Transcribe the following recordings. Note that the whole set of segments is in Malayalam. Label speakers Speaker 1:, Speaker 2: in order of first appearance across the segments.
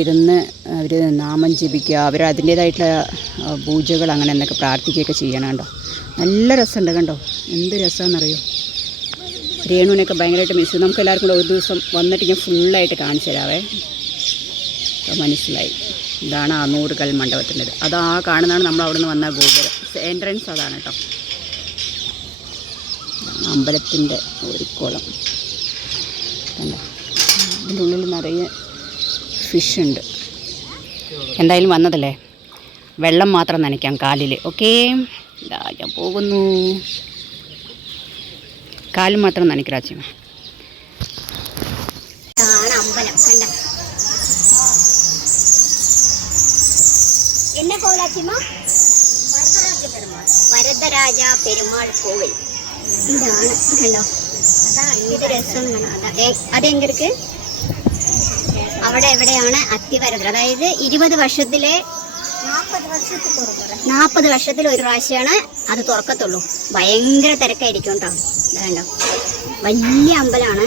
Speaker 1: ഇരുന്ന് അവർ നാമം ജപിക്കുക അവർ അതിന്റേതായിട്ടുള്ള പൂജകൾ അങ്ങനെ എന്നൊക്കെ പ്രാർത്ഥിക്കുകയൊക്കെ ചെയ്യണം കണ്ടോ? നല്ല രസമുണ്ട് കണ്ടോ? എന്ത് രസമെന്നറിയോ രേണുവിനൊക്കെ ഭയങ്കരമായിട്ട് മിസ് നമുക്ക് എല്ലാവർക്കും കൂടെ ഒരു ദിവസം വന്നിട്ട് ഞാൻ ഫുള്ളായിട്ട് കാണിച്ചു തരാവേ. മനസ്സിലായി. ഇതാണ് ആ നൂറ് കൽ മണ്ഡപത്തിന്റെത് അത് ആ കാണുന്നതാണ് നമ്മൾ അവിടെ നിന്ന് വന്ന ഗോപുരം. എൻട്രൻസ് അതാണ് കേട്ടോ. അമ്പലത്തിന്റെ ഒരു കുളം. കണ്ടോ? ഇതിന്റെ ഉള്ളിൽ നിറയെ ഫിഷ് ഉണ്ട്. എന്തായാലും വന്നതല്ലേ? വെള്ളം മാത്രം നനയ്ക്കാം കാലിൽ ഓക്കേ ഞാൻ പോകുന്നു. കാൽ മാത്രം നനയ്ക്കരാച്ചിമ
Speaker 2: ആണ് അമ്പലം കണ്ട? എന്നെ കോലാച്ചിമ്മ വരദരാജ പെരുമാൾ കോവിൽ. ഇതാണ് കണ്ടോ? അതാ ഇത് രസം അതെങ്കിർക്ക് അവിടെ എവിടെയാണ് അത്തിവരദർ അതായത് ഇരുപത് വർഷത്തിലെ നാൽപ്പത് വർഷത്തിൽ ഒരു പ്രാവശ്യമാണ് അത് തുറക്കത്തുള്ളൂ. ഭയങ്കര തിരക്കായിരിക്കും കേട്ടോ. വേണ്ട വലിയ അമ്പലമാണ്.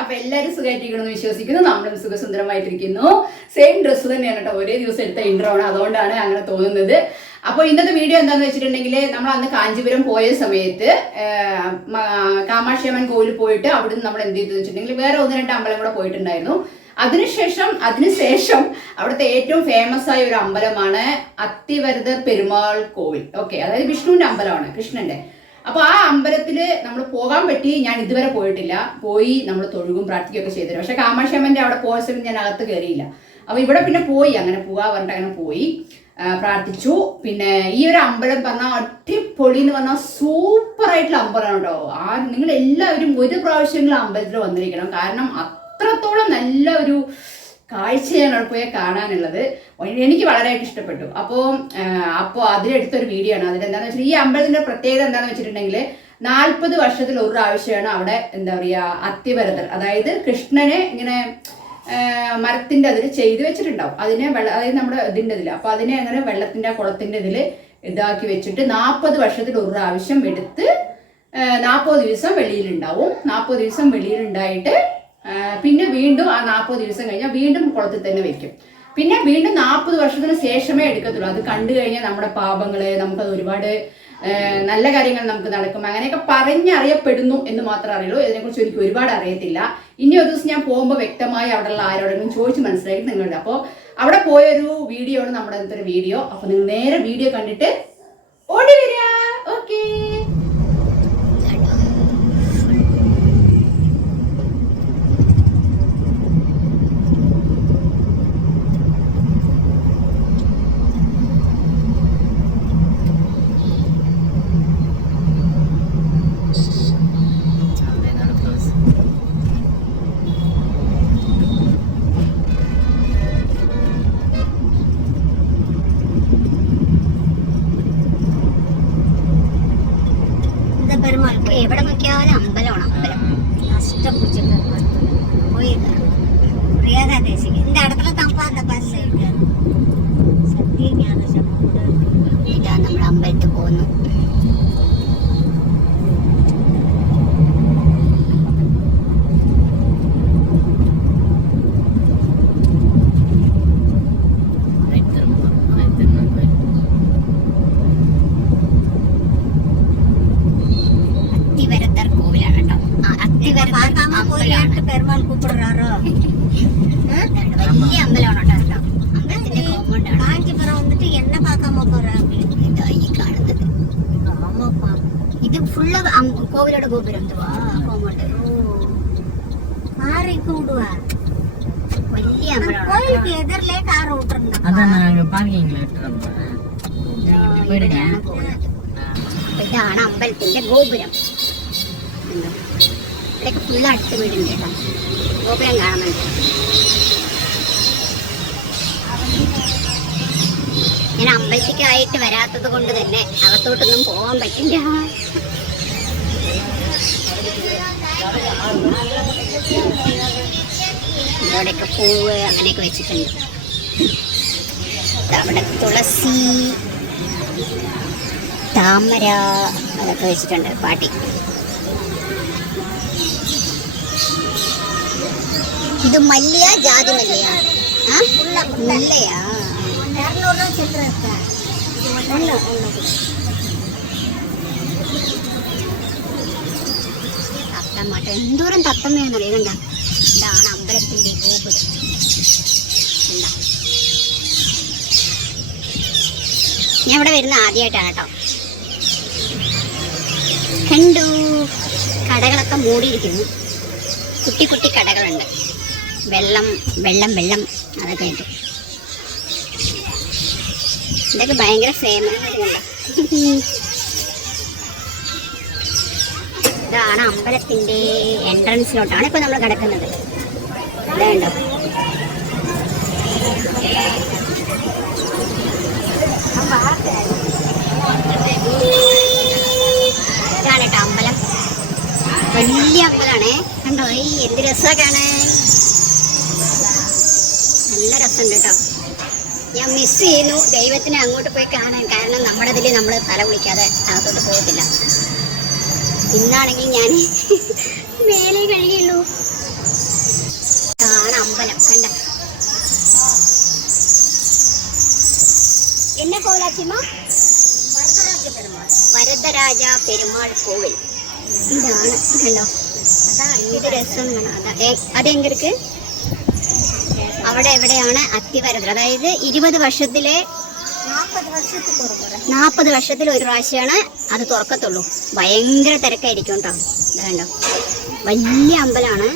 Speaker 3: അപ്പൊ എല്ലാവരും സുഖമായിട്ടിരിക്കണമെന്ന് വിശ്വസിക്കുന്നു. നമ്മളും സുഖസുന്ദരമായിട്ടിരിക്കുന്നു. സെയിം ഡ്രസ്സ് തന്നെയാണ് കേട്ടോ. ഒരേ ദിവസം എടുത്ത ഇൻട്രോ ആണ്. അതുകൊണ്ടാണ് അങ്ങനെ തോന്നുന്നത്. അപ്പോൾ ഇന്നത്തെ വീഡിയോ എന്താണെന്ന് വെച്ചിട്ടുണ്ടെങ്കിൽ നമ്മൾ അന്ന് കാഞ്ചീപുരം പോയ സമയത്ത് കാമാക്ഷിയമ്മൻ കോവിൽ പോയിട്ട് അവിടുന്ന് നമ്മൾ എന്ത് ചെയ്തു വെച്ചിട്ടുണ്ടെങ്കിൽ വേറെ ഒന്ന് രണ്ട് അമ്പലം കൂടെ പോയിട്ടുണ്ടായിരുന്നു. അതിനുശേഷം അതിനുശേഷം അവിടുത്തെ ഏറ്റവും ഫേമസ് ആയ ഒരു അമ്പലമാണ് അത്തിവരദ പെരുമാൾ കോവിൽ. ഓക്കെ അതായത് വിഷ്ണുവിന്റെ അമ്പലമാണ് കൃഷ്ണന്റെ. അപ്പൊ ആ അമ്പലത്തിൽ നമ്മൾ പോകാൻ പറ്റി ഞാൻ ഇതുവരെ പോയിട്ടില്ല. പോയി നമ്മൾ തൊഴുകും പ്രാർത്ഥിക്കുകയൊക്കെ ചെയ്തിരുന്നു. പക്ഷെ കാമാക്ഷമ്മന്റെ അവിടെ പോയ സമയം ഞാൻ അകത്ത് കയറിയില്ല അപ്പൊ ഇവിടെ പിന്നെ പോയി അങ്ങനെ പോവാ പറഞ്ഞിട്ട് അങ്ങനെ പോയി. പ്രാർത്ഥിച്ചു. പിന്നെ ഈ ഒരു അമ്പലം പറഞ്ഞാൽ അടിപൊളി എന്ന് പറഞ്ഞാൽ സൂപ്പർ ആയിട്ടുള്ള അമ്പലമാണ് കേട്ടോ. ആ നിങ്ങൾ എല്ലാവരും ഒരു പ്രാവശ്യമെങ്കിലും അമ്പലത്തിൽ വന്നിരിക്കണം. കാരണം അത്രത്തോളം നല്ല ഒരു കാഴ്ചയാണ് അവിടെ പോയി കാണാനുള്ളത്. എനിക്ക് വളരെ ഇഷ്ടപ്പെട്ടു. അപ്പോൾ അപ്പോൾ അതിലെടുത്തൊരു വീഡിയോ ആണ്. അതിലെന്താണെന്ന് വെച്ചാൽ ഈ അമ്പലത്തിന്റെ പ്രത്യേകത എന്താണെന്ന് വെച്ചിട്ടുണ്ടെങ്കിൽ നാൽപ്പത് വർഷത്തിൽ ഒരു പ്രാവശ്യമാണ് അവിടെ എന്താ പറയുക അത്യവരതർ അതായത് കൃഷ്ണനെ ഇങ്ങനെ മരത്തിന്റെ അതിൽ ചെയ്തു വെച്ചിട്ടുണ്ടാവും. അതിനെ വെള്ള അതായത് നമ്മുടെ ഇതിന്റെ ഇതിൽ അപ്പോൾ അതിനെ അങ്ങനെ വെള്ളത്തിന്റെ കുളത്തിന്റെ ഇതിൽ ഇതാക്കി വെച്ചിട്ട് നാൽപ്പത് വർഷത്തിൽ ഒരു പ്രാവശ്യം എടുത്ത് നാൽപ്പത് ദിവസം വെളിയിലുണ്ടാവും. നാൽപ്പത് ദിവസം വെളിയിലുണ്ടായിട്ട് പിന്നെ വീണ്ടും ആ നാൽപ്പത് ദിവസം കഴിഞ്ഞാൽ വീണ്ടും കുളത്തിൽ തന്നെ വെക്കും. പിന്നെ വീണ്ടും നാൽപ്പത് വർഷത്തിന് ശേഷമേ എടുക്കത്തുള്ളൂ. അത് കണ്ടു കഴിഞ്ഞാൽ നമ്മുടെ പാപങ്ങൾ നമുക്കത് ഒരുപാട് നല്ല കാര്യങ്ങൾ നമുക്ക് നടക്കും. അങ്ങനെയൊക്കെ പറഞ്ഞറിയപ്പെടുന്നു എന്ന് മാത്രമേ അറിയുള്ളൂ. ഇതിനെക്കുറിച്ച് എനിക്ക് ഒരുപാട് അറിയത്തില്ല. ഇനി ഒരു ദിവസം ഞാൻ പോകുമ്പോൾ വ്യക്തമായി അവിടെയുള്ള ആരോടെങ്കിലും ചോദിച്ച് മനസ്സിലാക്കി നിങ്ങളുടെ അപ്പോൾ അവിടെ പോയൊരു വീഡിയോ ആണ് നമ്മുടെ അടുത്തൊരു വീഡിയോ. അപ്പോൾ നിങ്ങൾ നേരെ വീഡിയോ കണ്ടിട്ട് ഓടി വരിക
Speaker 2: സത്യജ്ഞാന ഇതാ നമ്മൾ അമ്പലത്തിൽ പോകുന്നു. അത്തിവരത്തർ കോവിലാണ് കേട്ടോ. ആ, അത്തിവരത്തർ എന്നെ പാക്കാമ ഇതാ ഈ കാണുന്നത് ഇത് ഫുള്ള് കോവിലോട് ഗോപുരം എന്തുവാ കോമ്പൗണ്ട് വലിയ അമ്പലമാണ് എതിരിലേക്ക് ആ റൂട്ടുണ്ട്
Speaker 4: அதான் நாங்க பார்க்கிங்ல விட்டுறோம்
Speaker 2: ഇവിടെയാണ് പോകുന്നത്. അപ്പൊ ഇതാണ് അമ്പലത്തിന്റെ ഗോപുരം കണ്ടോ? ഇവിടെയൊക്കെ ഫുള്ള് അടുത്ത വീടുണ്ട് കേട്ടോ ഗോപുരം കാണുന്നുണ്ട് ഞാൻ അമ്പലത്തിക്കായിട്ട് വരാത്തത് കൊണ്ട് തന്നെ അകത്തോട്ടൊന്നും പോകാൻ പറ്റില്ല. ഇവിടെയൊക്കെ പൂവ് അങ്ങനെയൊക്കെ വെച്ചിട്ടുണ്ട്. അവിടെ തുളസി താമര അതൊക്കെ വെച്ചിട്ടുണ്ട് പാട്ടി. ഇത് മല്ലിയ ജാതി മല്ലിയ? തത്തമ്മ എന്തോരം തത്തമ്മയാണെന്നറിയോ കണ്ട ഇതാണ് അമ്പലത്തിന്റെ ഗോപുരം കണ്ടാ? ഞാൻ ഇവിടെ വരുന്ന ആദ്യമായിട്ടാണ് കേട്ടോ കണ്ടു കടകളൊക്കെ മൂടിയിരിക്കുന്നു കുട്ടി കുട്ടി കടകളുണ്ട് വെള്ളം വെള്ളം വെള്ളം അതൊക്കെ ആയിട്ട് ഇതൊക്കെ ഭയങ്കര ഫേമസ് ഇതാണ് അമ്പലത്തിന്റെ എൻട്രൻസിലോട്ടാണ് ഇപ്പൊ നമ്മൾ കിടക്കുന്നത്. ഇതുണ്ടോ? ഇതാണ് കേട്ടോ അമ്പലം. വലിയ അമ്പലമാണേ. കണ്ടോ? ഈ എന്ത് രസമാണ് കാണാൻ. ഞാൻ മിസ് ചെയ്യുന്നു. ദൈവത്തിനെ അങ്ങോട്ട് പോയി കാണാൻ കാരണം നമ്മുടെ ഇതിൽ നമ്മൾ തല കുളിക്കാതെ അകത്തോട്ട് പോകത്തില്ല. ഇന്നാണെങ്കിൽ ഞാൻ മേലെ കഴിയുള്ളൂ കാണാം അമ്പലം. കണ്ട. എന്നെ കോലാച്ചിമ്മ വരദരാജ പെരുമാൾ കോവിൽ. ഇതാണ്. കണ്ടോ? അതാ ഇത് രസം അതെ. അതെങ്കിർക്ക് അവിടെ എവിടെയാണ് അത്തിവരദർ അതായത് ഇരുപത് വർഷത്തിലെ നാൽപ്പത് വർഷത്തിൽ ഒരു പ്രാവശ്യമാണ് അത് തുറക്കത്തുള്ളൂ. ഭയങ്കര തിരക്കായിരിക്കും കേട്ടോ. ഇത് കണ്ടോ? വലിയ അമ്പലമാണ്.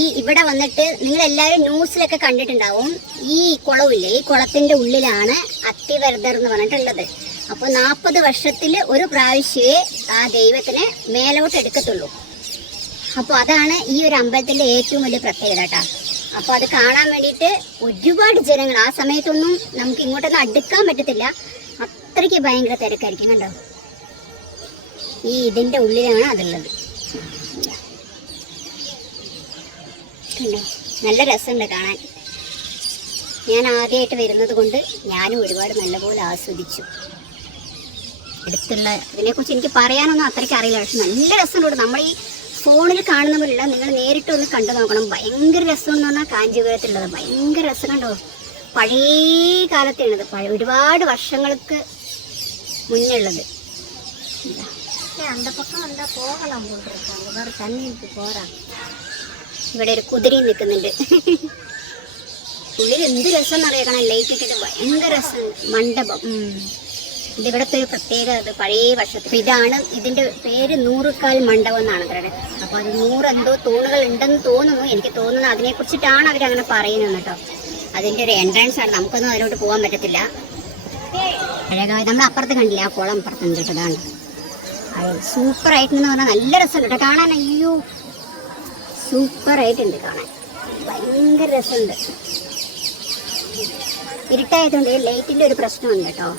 Speaker 2: ഈ ഇവിടെ വന്നിട്ട് നിങ്ങൾ എല്ലാവരും ന്യൂസിലൊക്കെ കണ്ടിട്ടുണ്ടാവും. ഈ കുളമില്ലേ? ഈ കുളത്തിന്റെ ഉള്ളിലാണ് അത്തിവരദർ എന്ന് പറഞ്ഞിട്ടുള്ളത്. അപ്പോൾ നാൽപ്പത് വർഷത്തിൽ ഒരു പ്രാവശ്യമേ ആ ദൈവത്തിനെ മേലോട്ട് എടുക്കത്തുള്ളൂ. അപ്പോൾ അതാണ് ഈ ഒരു അമ്പലത്തിന്റെ ഏറ്റവും വലിയ പ്രത്യേകത കേട്ടോ. അപ്പോൾ അത് കാണാൻ വേണ്ടിയിട്ട് ഒരുപാട് ജനങ്ങൾ ആ സമയത്തൊന്നും നമുക്ക് ഇങ്ങോട്ടൊന്നും അടുക്കാൻ പറ്റത്തില്ല. അത്രയ്ക്ക് ഭയങ്കര തിരക്കായിരിക്കും കണ്ടോ? ഈ ഇതിന്റെ ഉള്ളിലാണ് അതുള്ളത്. കണ്ടോ? നല്ല രസമുണ്ട് കാണാൻ. ഞാൻ ആദ്യമായിട്ട് വരുന്നത് കൊണ്ട് ഞാനും ഒരുപാട് നല്ലപോലെ ആസ്വദിച്ചു. അടുത്തുള്ള ഇതിനെക്കുറിച്ച് എനിക്ക് പറയാനൊന്നും അത്രയ്ക്ക് അറിയില്ല. പക്ഷെ നല്ല രസമുണ്ട്. നമ്മൾ ഈ ഫോണിൽ കാണുന്നവരില്ല നിങ്ങൾ നേരിട്ട് ഒന്ന് കണ്ടു നോക്കണം. ഭയങ്കര രസമെന്ന് പറഞ്ഞാൽ കാഞ്ചീപുരത്തുള്ളത്. ഭയങ്കര രസം കണ്ടോ? പഴയ കാലത്താണിത് പഴയ ഒരുപാട് വർഷങ്ങൾക്ക് മുന്നേ ഉള്ളത് ഇവിടെ ഒരു കുതിരി നിൽക്കുന്നുണ്ട്. ഉള്ളിൽ എന്ത് രസം എന്നറിയാക്കണം ലൈറ്റ് ഇട്ടിട്ട് ഭയങ്കര രസം. മണ്ഡപം. ഇത് ഇവിടുത്തെ ഒരു പ്രത്യേകത ഇത് പഴയ വർഷത്തിൽ. ഇതാണ് ഇതിന്റെ പേര് നൂറുകാൽ മണ്ഡപം എന്നാണ് പറയുന്നത്. അപ്പൊ അത് നൂറ് എന്തോ തൂണുകൾ ഉണ്ടെന്ന് തോന്നുന്നു. എനിക്ക് തോന്നുന്നു അതിനെ കുറിച്ചിട്ടാണ് അവരങ്ങനെ പറയുന്നത് കേട്ടോ. അതിന്റെ ഒരു എൻട്രൻസ് ആണ്. നമുക്കൊന്നും അതിലോട്ട് പോകാൻ പറ്റത്തില്ല. അഴകായ നമ്മൾ അപ്പുറത്ത് കണ്ടില്ല? ആ കുളം അപ്പുറത്ത് കേട്ടോ. അതാണ് സൂപ്പർ ആയിട്ടെന്ന് പറഞ്ഞാൽ നല്ല രസമുണ്ട് കേട്ടോ. കാണാൻ അയ്യോ. സൂപ്പർ ആയിട്ടുണ്ട് കാണാൻ. ഭയങ്കര രസമുണ്ട്. ഇരുട്ടായതുകൊണ്ട് ലൈറ്റിന്റെ ഒരു പ്രശ്നമുണ്ട് കേട്ടോ?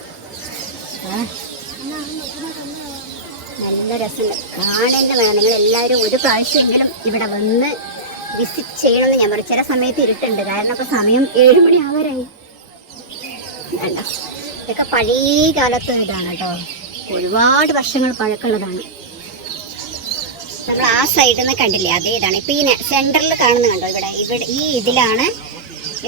Speaker 2: നല്ല രസമുണ്ട്. കാണുന്ന വേണം നിങ്ങൾ എല്ലാവരും ഒരു പ്രാവശ്യമെങ്കിലും ഇവിടെ വന്ന് വിസിറ്റ് ചെയ്യണമെന്ന് ഞാൻ പറയും. ചില സമയത്ത് ഇരുട്ടുണ്ട്. കാരണം ഇപ്പൊ സമയം ഏഴ് മണി ആവാറായി. വേണ്ട. ഇതൊക്കെ പഴയ കാലത്ത് ഇതാണ് കേട്ടോ. ഒരുപാട് വർഷങ്ങൾ പഴക്കമുള്ളതാണ്. നമ്മൾ ആ സൈഡിൽ നിന്ന് കണ്ടില്ലേ? അതേ ഇതാണ്. ഇപ്പൊ ഈ സെന്ററിൽ കാണുന്നുണ്ടോ ഇവിടെ ഇവിടെ ഈ ഇതിലാണ്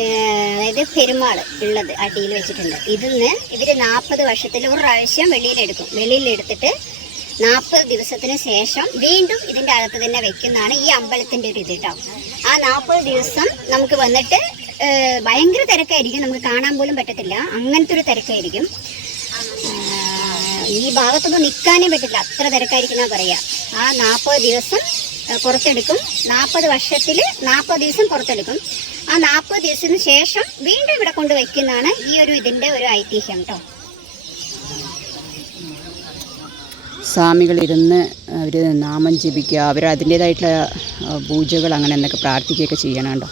Speaker 2: അതായത് പെരുമാൾ ഉള്ളത് അടിയിൽ വെച്ചിട്ടുണ്ട്. ഇതിൽ നിന്ന് ഇവർ നാൽപ്പത് വർഷത്തിൽ ഒരു പ്രാവശ്യം വെളിയിലെടുക്കും വെളിയിലെടുത്തിട്ട് നാൽപ്പത് ദിവസത്തിന് ശേഷം വീണ്ടും ഇതിന്റെ അകത്ത് തന്നെ വെക്കുന്നതാണ് ഈ അമ്പലത്തിന്റെ ഒരു ഇത് കേട്ടോ ആ നാൽപ്പത് ദിവസം നമുക്ക് വന്നിട്ട് ഭയങ്കര തിരക്കായിരിക്കും. നമുക്ക് കാണാൻ പോലും പറ്റത്തില്ല. അങ്ങനത്തെ ഒരു തിരക്കായിരിക്കും. ഈ ഭാഗത്തൊന്നും നിൽക്കാനേ പറ്റില്ല അത്ര തിരക്കായിരിക്കുന്ന പറയുക ആ നാൽപ്പത് ദിവസം പുറത്തെടുക്കും. നാൽപ്പത് വർഷത്തിൽ നാൽപ്പത് ദിവസം പുറത്തെടുക്കും. ആ നാൽപ്പത് ദിവസത്തിന് ശേഷം വീണ്ടും ഇവിടെ കൊണ്ട് വയ്ക്കുന്നതാണ് ഈ ഒരു ഇതിന്റെ ഒരു ഐതിഹ്യം കേട്ടോ
Speaker 3: സ്വാമികളിരുന്ന് അവർ നാമം ജപിക്കുക അവർ അതിന്റേതായിട്ടുള്ള പൂജകൾ അങ്ങനെ എന്നൊക്കെ പ്രാർത്ഥിക്കുകയൊക്കെ ചെയ്യണം കേട്ടോ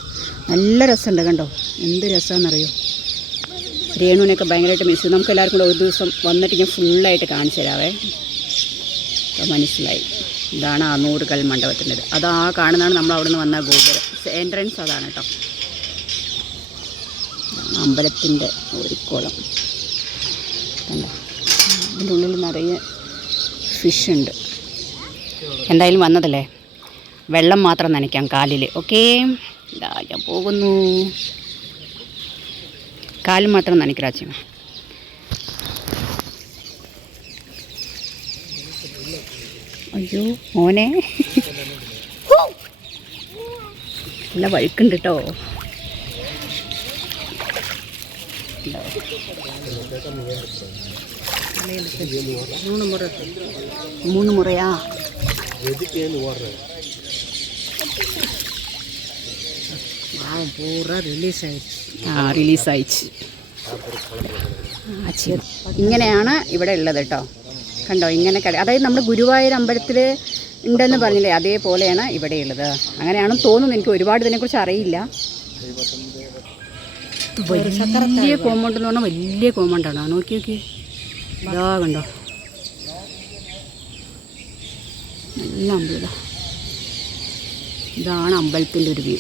Speaker 3: നല്ല രസമുണ്ട് കണ്ടോ? എന്ത് രസമെന്നറിയോ രേണുവിനൊക്കെ ഭയങ്കരമായിട്ട് മിസ് നമുക്ക് എല്ലാവർക്കും കൂടെ ഒരു ദിവസം വന്നിട്ട് ഞാൻ ഫുള്ളായിട്ട് കാണിച്ചു തരാവേ. അപ്പോൾ മനസ്സിലായി. ഇതാണ് ആ നൂറ് കൽ മണ്ഡപത്തിന്റെത്. അത് ആ കാണുന്നതാണ് നമ്മൾ അവിടെ നിന്ന് വന്ന ഗോപുരം. എൻട്രൻസ് അതാണ് കേട്ടോ അമ്പലത്തിന്റെ ഒരു കുളം. ഇതിന്റെ ഉള്ളിൽ നിറയെ ഫിഷ് ഉണ്ട്. എന്തായാലും വന്നതല്ലേ? വെള്ളം മാത്രം നനയ്ക്കാം കാലിൽ ഓക്കേ? ഇതാ ഞാൻ പോകുന്നു. കാൽ മാത്രം നനയ്ക്കറാച്ചി അയ്യോ മോനെ. നല്ല വഴുക്കുണ്ട് കേട്ടോ മൂന്ന്
Speaker 4: പൂറ റിലീസ്
Speaker 3: ഇങ്ങനെയാണ് ഇവിടെ ഉള്ളത് കേട്ടോ. കണ്ടോ ഇങ്ങനെ കട അതായത് നമ്മുടെ ഗുരുവായൂർ അമ്പലത്തിൽ ഉണ്ടെന്ന് പറഞ്ഞില്ലേ അതേപോലെയാണ് ഇവിടെയുള്ളത് അങ്ങനെയാണെന്ന് തോന്നുന്നു എനിക്ക് ഒരുപാട് ഇതിനെക്കുറിച്ച് അറിയില്ല. വലിയ കോമ്പൗണ്ട് എന്ന് പറഞ്ഞാൽ വലിയ കോമ്പൗണ്ടാണ് നോക്കി നോക്കി. ഇതാ കണ്ടോ? നല്ല അമ്പലം ഇതാണ് അമ്പലത്തിന്റെ ഒരു വ്യൂ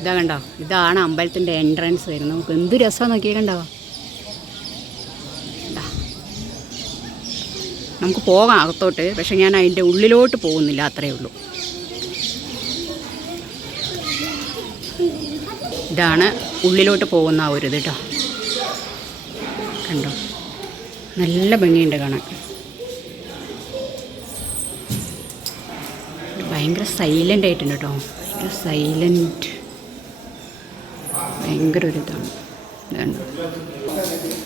Speaker 3: ഇതാ കണ്ടോ? ഇതാണ് അമ്പലത്തിന്റെ എൻട്രൻസ് വരുന്നത്. നമുക്ക് എന്ത് രസമാണ് നോക്കിയേ കണ്ടോ? നമുക്ക് പോകാം അകത്തോട്ട്. പക്ഷെ ഞാൻ അതിന്റെ ഉള്ളിലോട്ട് പോകുന്നില്ല അത്രയേ ഉള്ളൂ. ഇതാണ് ഉള്ളിലോട്ട് പോകുന്ന ആ ഒരു ഇത് കേട്ടോ കണ്ടോ? നല്ല ഭംഗിയുണ്ട് കാണാൻ. ഭയങ്കര സൈലന്റ് ആയിട്ടുണ്ട് കേട്ടോ ഭയങ്കര സൈലന്റ് ഭയങ്കര ഒരു ഇതാണ്.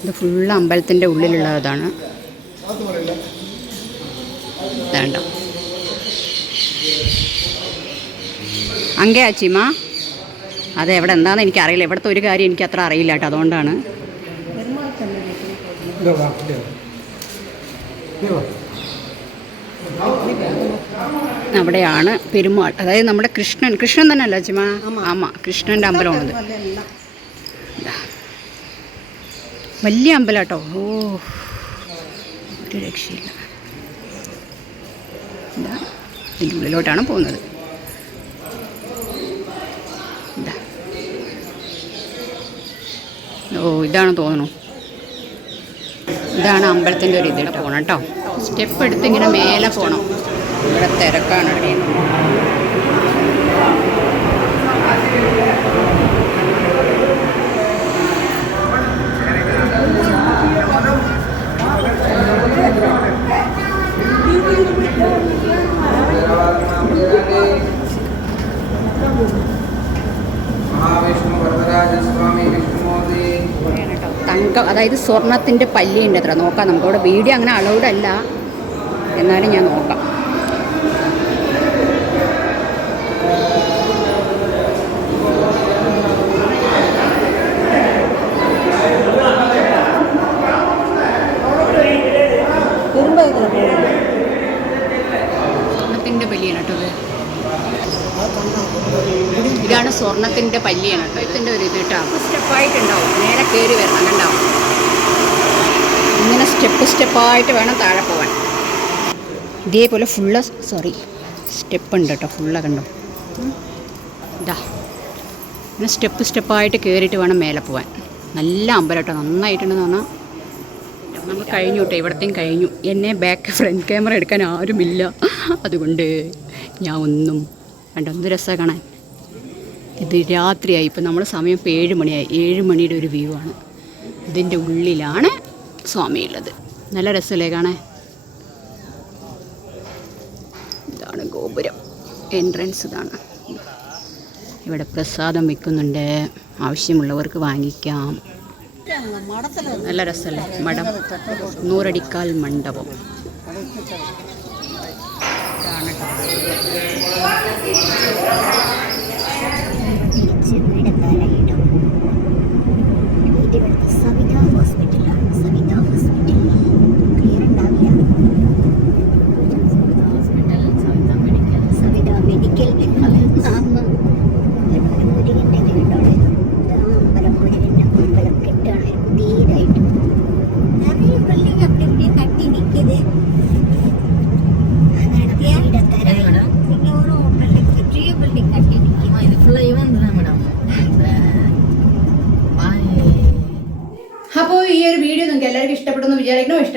Speaker 3: ഇത് ഫുള്ള് അമ്പലത്തിന്റെ ഉള്ളിലുള്ള ഇതാണ് ഇതാണ്ട? അങ്കേ അച്ചിമ അത് എവിടെ എന്താണെന്ന് എനിക്കറിയില്ല. ഇവിടുത്തെ ഒരു കാര്യം എനിക്ക് അത്ര അറിയില്ല കേട്ടോ അതുകൊണ്ടാണ്. അവിടെയാണ് പെരുമാൾ അതായത് നമ്മുടെ കൃഷ്ണൻ. കൃഷ്ണൻ തന്നെ അല്ല അച്ഛമ്മ? ആമാ. കൃഷ്ണന്റെ അമ്പലമാണത് വലിയ അമ്പലം കേട്ടോ. ഓ ഒരു രക്ഷയില്ല. ഇതാ ഇതിന്റെ ഉള്ളിലോട്ടാണ് പോകുന്നത്. ഓ ഇതാണ് തോന്നുന്നു. ഇതാണ് അമ്പലത്തിന്റെ ഒരു ഇതിടെ പോകണം കേട്ടോ. സ്റ്റെപ്പ് എടുത്ത് ഇങ്ങനെ മേലെ പോകണം ഇവിടെ തിരക്കാണ് ഇവിടെ അതായത് സ്വർണത്തിന്റെ പല്ലിയുണ്ട് അത്ര നോക്കാം നമുക്ക്. അവിടെ വീഡിയോ അങ്ങനെ അലൗഡ് അല്ല. എന്നാലും ഞാൻ നോക്കാം. സ്വർണത്തിന്റെ പല്ലിയാണ് കേട്ടോ ഇത്. ഇതാണ് സ്വർണത്തിന്റെ പല്ലിയാണ് കേട്ടോ. ഇതിന്റെ ഒരു ഇത് കേട്ടോ? സ്റ്റെപ്പായിട്ടുണ്ടാവും നേരെ കയറി വരണം. കണ്ടാവും സ്റ്റെപ്പ് സ്റ്റെപ്പായിട്ട് വേണം താഴെ പോകാൻ ഇതേപോലെ ഫുള്ള് സോറി സ്റ്റെപ്പ് ഉണ്ട് കേട്ടോ ഫുള്ള് കണ്ടു. ഇതാ സ്റ്റെപ്പ് സ്റ്റെപ്പായിട്ട് കയറിയിട്ട് വേണം മേലെ പോകാൻ നല്ല അമ്പലം കേട്ടോ നന്നായിട്ടുണ്ടെന്ന് പറഞ്ഞാൽ നമ്മൾ കഴിഞ്ഞു കേട്ടോ ഇവിടത്തെയും കഴിഞ്ഞു. എന്നെ ബാക്ക് ഫ്രണ്ട് ക്യാമറ എടുക്കാൻ ആരുമില്ല. അതുകൊണ്ട് ഞാൻ ഒന്നും കണ്ടോ ഒന്ന് രസമാണ് കാണാൻ. ഇത് രാത്രിയായി ഇപ്പം നമ്മൾ സമയം ഇപ്പോൾ ഏഴ് മണിയായി. ഏഴ് മണിയുടെ ഒരു വ്യൂ ആണ്. ഇതിന്റെ ഉള്ളിലാണ് സ്വാമി ഉള്ളത് നല്ല രസമല്ലേ കാണേ ഇതാണ് ഗോപുരം. എൻട്രൻസ് ഇതാണ്. ഇവിടെ പ്രസാദം വിൽക്കുന്നുണ്ട് ആവശ്യമുള്ളവർക്ക് വാങ്ങിക്കാം. നല്ല രസമല്ലേ? മഠം. നൂറടിക്കാൽ മണ്ഡപം. ഇതാണ്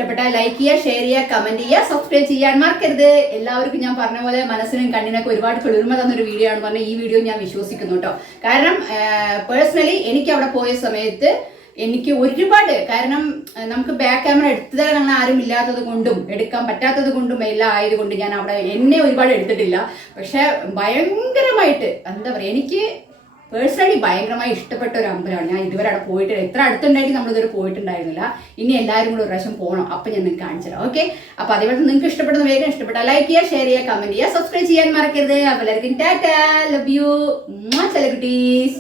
Speaker 3: ഇഷ്ടപ്പെട്ടാൽ ലൈക്ക് ചെയ്യുക ഷെയർ ചെയ്യുക കമന്റ് ചെയ്യുക സബ്സ്ക്രൈബ് ചെയ്യാൻ മറക്കരുത്. എല്ലാവർക്കും ഞാൻ പറഞ്ഞ പോലെ മനസ്സിനും കണ്ണിനൊക്കെ ഒരുപാട് കുളിർമ തന്നൊരു വീഡിയോ ആണ് പറഞ്ഞ ഈ വീഡിയോ ഞാൻ വിശ്വസിക്കുന്നു കേട്ടോ കാരണം പേഴ്സണലി എനിക്ക് അവിടെ പോയ സമയത്ത് എനിക്ക് ഒരുപാട് കാരണം നമുക്ക് ബാക്ക് ക്യാമറ എടുത്തു തരാൻ ആരും ഇല്ലാത്തത് കൊണ്ടും എടുക്കാൻ പറ്റാത്തത് കൊണ്ടും എല്ലാം ആയതുകൊണ്ട് ഞാൻ അവിടെ എന്നെ ഒരുപാട് എടുത്തിട്ടില്ല. പക്ഷെ ഭയങ്കരമായിട്ട് എന്താ പറയുക എനിക്ക് പേഴ്സണലി ഭയങ്കരമായി ഇഷ്ടപ്പെട്ട ഒരു അമ്പലമാണ്. ഞാൻ ഇതുവരെ അവിടെ പോയിട്ടില്ല. എത്ര അടുത്തുണ്ടായിട്ട് നമ്മൾ ഇതുവരെ പോയിട്ടുണ്ടായിരുന്നില്ല. ഇനി എല്ലാവരും കൂടെ ഒരു പ്രാവശ്യം പോകണം അപ്പം ഞാൻ നിങ്ങൾക്ക് കാണിച്ചു ഓക്കെ അപ്പോൾ അതേപോലെ നിങ്ങൾക്ക് ഇഷ്ടപ്പെടുന്ന വേഗം ഇഷ്ടപ്പെട്ട ലൈക്ക് ചെയ്യുക ഷെയർ ചെയ്യുക കമന്റ് ചെയ്യുക സബ്സ്ക്രൈബ് ചെയ്യാൻ മറക്കരുത്. അപ്പോൾ എല്ലാവർക്കും ടാറ്റ. Love you celebrities